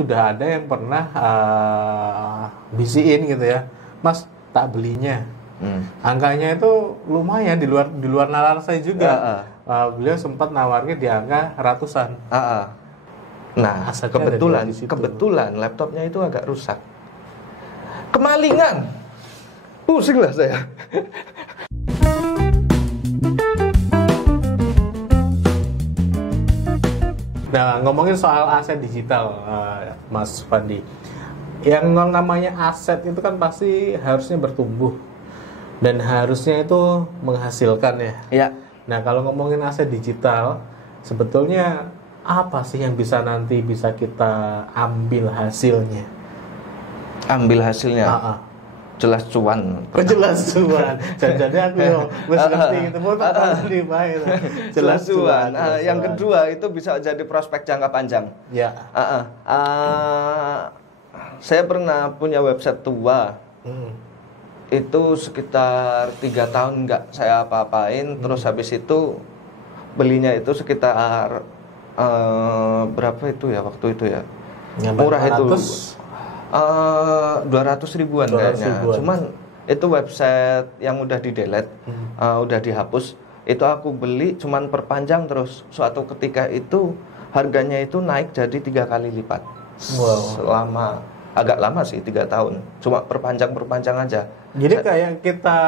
sudah ada yang pernah bisiin gitu ya, Mas tak belinya. Angkanya itu lumayan di luar nalar saya juga. Beliau sempat nawarnya di angka ratusan. Nah, Asetnya kebetulan laptopnya itu agak rusak. Kemalingan. Pusing lah saya. Nah, ngomongin soal aset digital, Mas Fandi, yang namanya aset itu kan pasti harusnya bertumbuh dan harusnya itu menghasilkan ya. Iya. Nah, kalau ngomongin aset digital, sebetulnya apa sih yang nanti bisa kita ambil hasilnya? Ambil hasilnya. Jelas cuan. Jelas cuan. Jadi aku ngerti gitu, mau tadi baik. Jelas cuan. Yang kedua itu bisa jadi prospek jangka panjang. Ya. Saya pernah punya website tua. Itu sekitar 3 tahun nggak saya apa-apain. Terus habis itu belinya itu sekitar berapa itu ya waktu itu ya? Murah 400. itu. 200 ribuan kayaknya. Cuman itu website yang udah di-delete, udah dihapus. Itu aku beli cuman perpanjang terus. Suatu ketika itu harganya itu naik jadi 3 kali lipat. Selama agak lama sih 3 tahun. Cuma perpanjang aja. Jadi kayak kita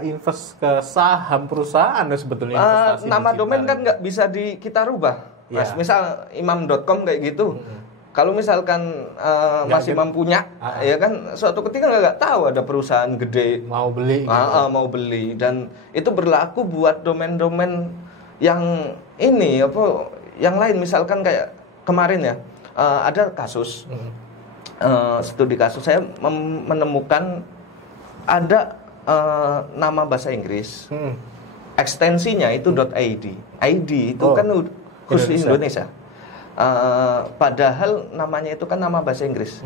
invest ke saham perusahaan ya sebetulnya investasi nama digital. domain kan nggak bisa kita rubah. Mas, misal imam.com kayak gitu. Kalau misalkan Mas Imam punya, ya kan suatu ketika nggak tahu ada perusahaan gede mau beli, mau beli, dan itu berlaku buat domain-domain yang ini yang lain. Misalkan kayak kemarin ya ada kasus studi kasus, saya menemukan ada nama bahasa Inggris, ekstensinya itu .id, ID itu kan khusus Indonesia. Padahal namanya itu kan nama bahasa Inggris.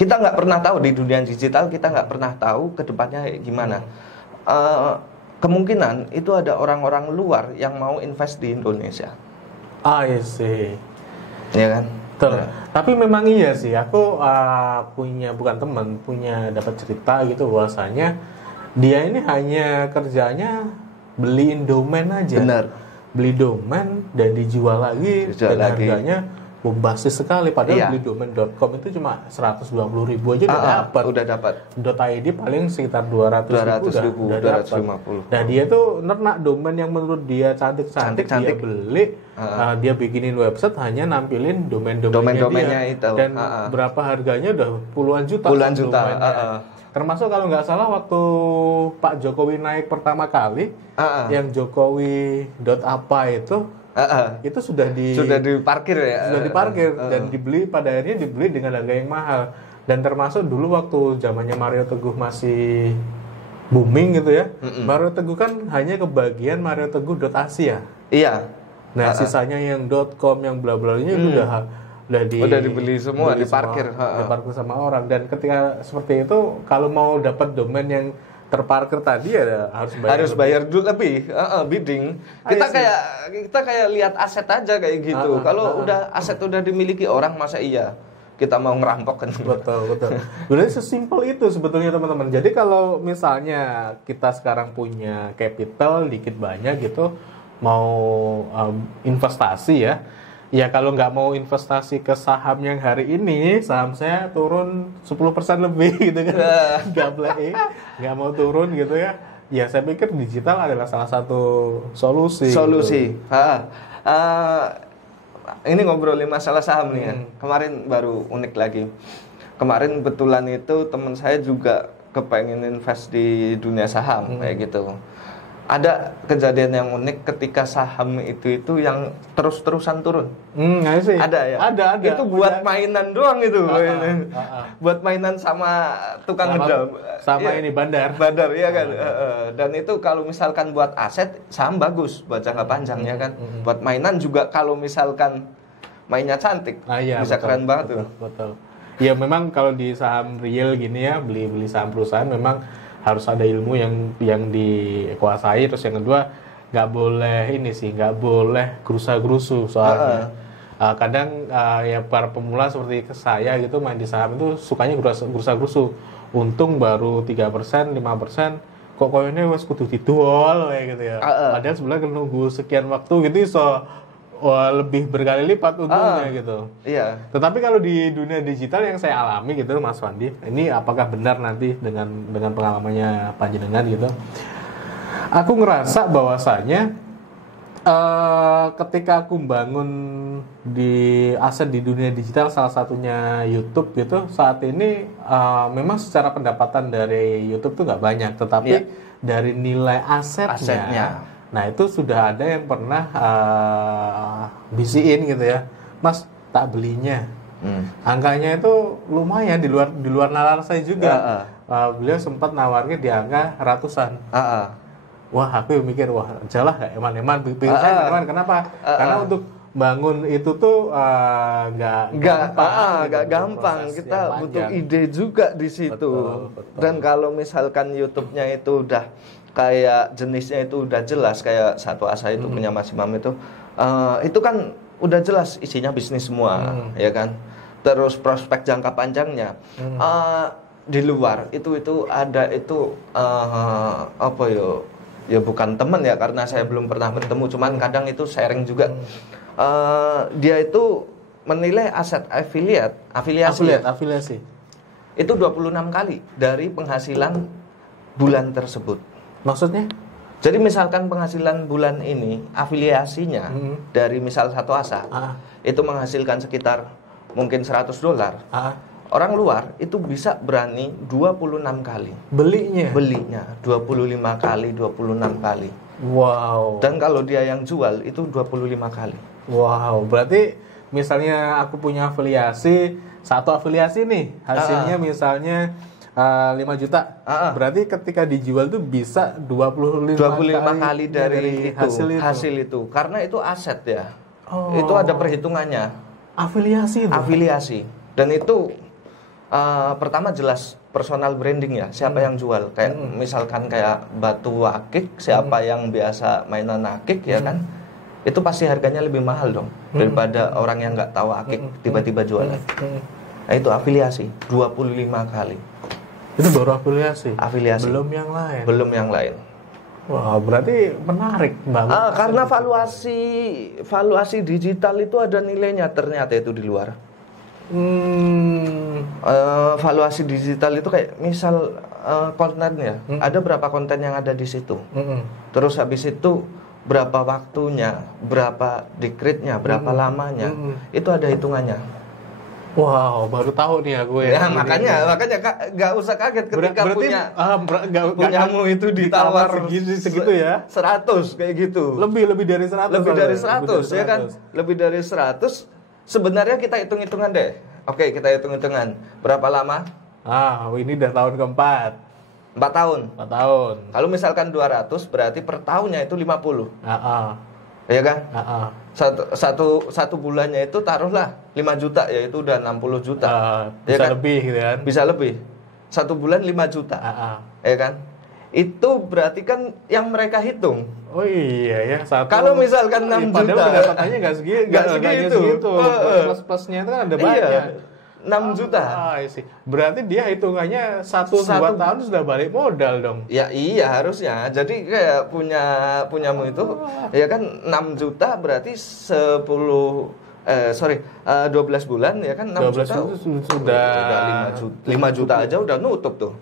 Kita nggak pernah tahu di dunia digital, kita nggak pernah tahu kedepannya gimana. Kemungkinan itu ada orang-orang luar yang mau invest di Indonesia. I see. Ya kan? Betul. Tapi memang iya sih, aku bukan teman, dapat cerita gitu bahwasanya dia ini hanya kerjanya beliin domain aja. Benar. Beli domain dan dijual lagi dan harganya bombastis sekali, padahal beli domain.com itu cuma 120.000 aja udah dapat. .id paling sekitar 200.000 udah 250. Nah, dia tuh nernak domain yang menurut dia cantik, dia beli, dia bikinin website hanya nampilin domain-domainnya dia. Itu. Dan berapa harganya udah puluhan juta. Termasuk kalau nggak salah waktu Pak Jokowi naik pertama kali, yang Jokowi.apa itu sudah diparkir ya. Sudah diparkir dan pada akhirnya dibeli dengan harga yang mahal. Dan termasuk dulu waktu zamannya Mario Teguh masih booming gitu ya. Mario Teguh kan hanya kebagian Mario Teguh.asia. Iya. Nah, sisanya yang .com, yang bla bla ini udah dibeli semua, diparkir sama orang. Dan ketika seperti itu, kalau mau dapat domain yang terparkir tadi ya harus bayar dulu lebih, bidding. Kita kayak lihat aset aja kayak gitu. Kalau aset udah dimiliki orang, masa iya kita mau ngerampok kan? Betul. Sebenarnya sesimpel itu sebetulnya teman-teman. Jadi kalau misalnya kita sekarang punya capital dikit banyak gitu, mau investasi ya kalau nggak mau investasi ke saham yang hari ini, saham saya turun 10% lebih gitu kan, nggak mau turun gitu ya. Ya saya pikir digital adalah salah satu solusi. Gitu. Ini ngobrolin masalah saham nih ya. Kemarin baru unik lagi. Kemarin kebetulan itu teman saya juga kepengen invest di dunia saham kayak gitu. Ada kejadian yang unik ketika saham itu yang terus-terusan turun. Ada ya? Ada. Itu buat mainan doang itu. Buat mainan sama tukang ngedam. Sama ini bandar ya kan. Dan itu kalau misalkan buat aset, saham bagus buat jangka panjang ya kan. Buat mainan juga kalau misalkan mainnya cantik, bisa keren banget tuh. Betul. Ya memang kalau di saham real gini ya, beli saham perusahaan memang harus ada ilmu yang dikuasai. Terus yang kedua nggak boleh gerusa-gerusu soalnya. kadang ya para pemula seperti saya gitu main di saham itu sukanya gerusa-gerusu. Untung baru 3%, 5%, kok koyonya wes kudu dijual kayak gitu ya. Padahal sebenarnya nunggu sekian waktu gitu so lebih berkali lipat untungnya gitu. Iya. Tetapi kalau di dunia digital yang saya alami gitu Mas Wandi, ini apakah benar nanti dengan pengalamannya panjenengan gitu? Aku ngerasa bahwasanya ketika aku bangun di aset di dunia digital, salah satunya YouTube gitu, saat ini memang secara pendapatan dari YouTube tuh nggak banyak, tetapi dari nilai asetnya, nah itu sudah ada yang pernah bisiin gitu ya, Mas tak belinya, angkanya itu lumayan di luar nalar saya juga. Beliau sempat nawarnya di angka ratusan. Wah, aku mikir, wah, jalah gak eman-eman, eman. Kenapa? Karena untuk bangun itu tuh nggak gampang. Kita butuh ide juga di situ. Betul. Dan kalau misalkan YouTube-nya itu udah kayak jenisnya itu udah jelas, kayak Satu Asa itu punya Mas Imam itu kan udah jelas isinya bisnis semua, ya kan. Terus prospek jangka panjangnya. Di luar itu ada itu apa ya bukan teman ya, karena saya belum pernah bertemu, cuman kadang itu sharing juga. Dia itu menilai aset afiliasi itu 26 kali dari penghasilan bulan tersebut. Maksudnya? Jadi misalkan penghasilan bulan ini afiliasinya dari misal Satu Asa itu menghasilkan sekitar mungkin $100. Orang luar itu bisa berani 26 kali. Belinya 25 kali, 26 kali. Wow. Dan kalau dia yang jual itu 25 kali. Wow, berarti misalnya aku punya afiliasi, satu afiliasi nih, hasilnya misalnya 5 juta. Berarti ketika dijual tuh bisa 25 kali dari hasil itu. Karena itu aset ya. Itu ada perhitungannya. Afiliasi. Dan itu pertama jelas personal branding ya, siapa yang jual, kayak misalkan kayak batu akik, siapa yang biasa mainan akik ya kan, itu pasti harganya lebih mahal dong daripada orang yang nggak tahu akik tiba-tiba jualan. Nah itu afiliasi 25 kali. Itu baru afiliasi. Belum yang lain. Wah, berarti menarik banget. Karena valuasi digital itu ada nilainya ternyata itu di luar. Valuasi digital itu kayak misal kontennya, ada berapa konten yang ada di situ, terus habis itu berapa waktunya, berapa decrete-nya, berapa lamanya, itu ada hitungannya. Wow, baru tahu nih aku ya. Makanya nggak usah kaget ketika punyamu itu ditawar segitu ya. 100 kayak gitu. Lebih dari 100. Lebih dari 100 ya kan? Lebih dari 100. Sebenarnya kita hitung-hitungan deh. Oke, kita hitung-hitungan. Berapa lama? Ini udah tahun keempat. 4 tahun. 4 tahun. Kalau misalkan 200 berarti per tahunnya itu 50. Iya kan? Satu bulannya itu taruhlah 5 juta, yaitu udah 60 juta. Bisa ya kan? Lebih gitu kan? Bisa lebih. 1 bulan 5 juta. Ya kan? Itu berarti kan yang mereka hitung. Oh iya ya. Kalau misalkan 6 juta. Padahal pendapatannya nggak segitu. Plus-plusnya itu kan ada banyak. 6 juta. Sih. Berarti dia hitungannya 1-2 tahun sudah balik modal dong. Ya iya harusnya. Jadi kayak punyamu itu ya kan 6 juta berarti 12 bulan ya kan 6 12 juta sudah 5 juta aja udah nutup tuh.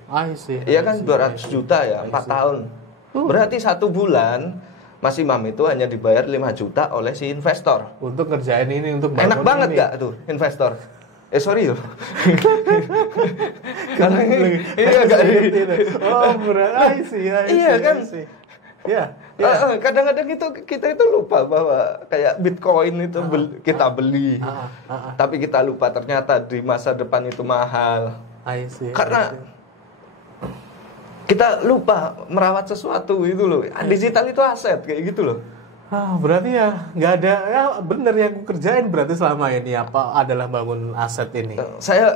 Iya kan 200 juta ya 4 tahun. Berarti 1 bulan Mas Imam itu hanya dibayar 5 juta oleh si investor. Untuk ngerjain ini, untuk enak banget gak tuh investor? Sorry loh. Karena iya gak iya kan? Iya. Kadang-kadang itu kita itu lupa bahwa kayak Bitcoin itu kita beli. Tapi kita lupa ternyata di masa depan itu mahal. Karena kita lupa merawat sesuatu itu loh. Digital itu aset kayak gitu loh. Berarti ya nggak ada ya bener yang aku kerjain berarti selama ini adalah bangun aset ini.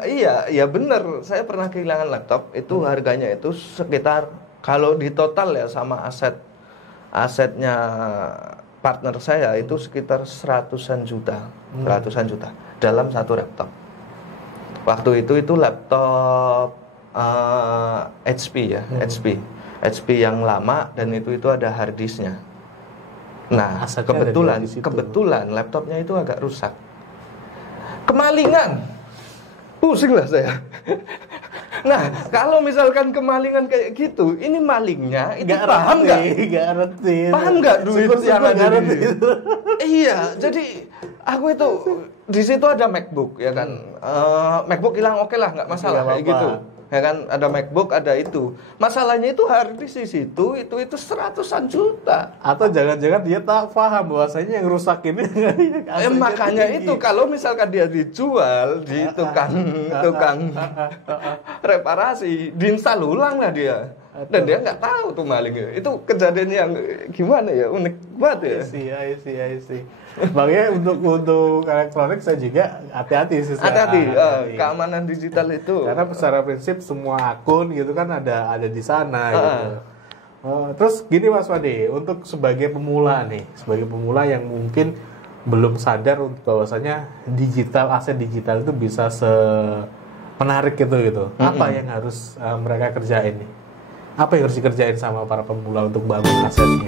Iya bener. Saya pernah kehilangan laptop itu harganya itu sekitar kalau di total ya sama asetnya partner saya itu sekitar ratusan juta dalam satu laptop. Waktu itu laptop HP ya, HP yang lama, dan itu ada hard disknya. Nah, kebetulan laptopnya itu agak rusak. Kemalingan, pusing lah saya. Nah, kalau misalkan kemalingan kayak gitu, ini malingnya itu paham nggak? Paham nggak duit yang ada di situ? Iya, jadi aku itu di situ ada MacBook ya kan, MacBook hilang oke lah, nggak masalah kayak gitu. Ya kan, ada MacBook, ada itu. Masalahnya itu hard disk di situ itu seratusan juta. Atau jangan-jangan dia tak paham bahwasanya yang rusak ini. Makanya itu kalau misalkan dia dijual di tukang reparasi, diinstal ulang lah dia. Dan dia nggak tahu tuh malingnya. Itu kejadian yang gimana ya, unik banget ya. I see. Makanya untuk elektronik saya juga hati-hati sih. Hati-hati, keamanan digital itu. Karena secara prinsip semua akun gitu kan ada di sana gitu. Terus gini Mas Wade, untuk sebagai pemula yang mungkin belum sadar bahwasanya aset digital itu bisa menarik gitu. Apa yang harus mereka kerjain nih? Apa yang harus dikerjain sama para pemula untuk bangun asetnya?